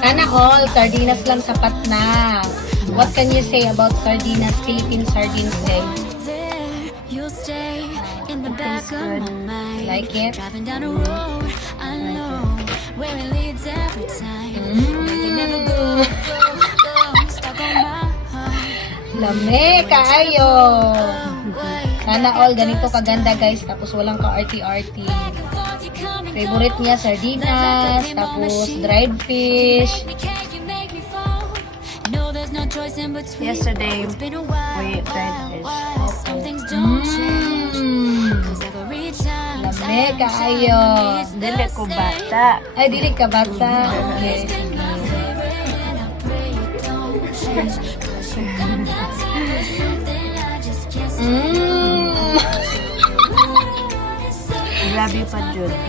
Sana all, sardinas lang sapat na. What can you say about sardinas, Philippine sardines, guys? Like it? Lame, kaayo. Sana all, ganito kaganda guys, tapos walang ka-arty-arty. Favorite niya, sardinas, tapos dried fish. Yesterday, we ate dried fish. Lame, kaayo. Dili ko bata. Ay, dili ka bata. Okay. Grabe pa, Jud.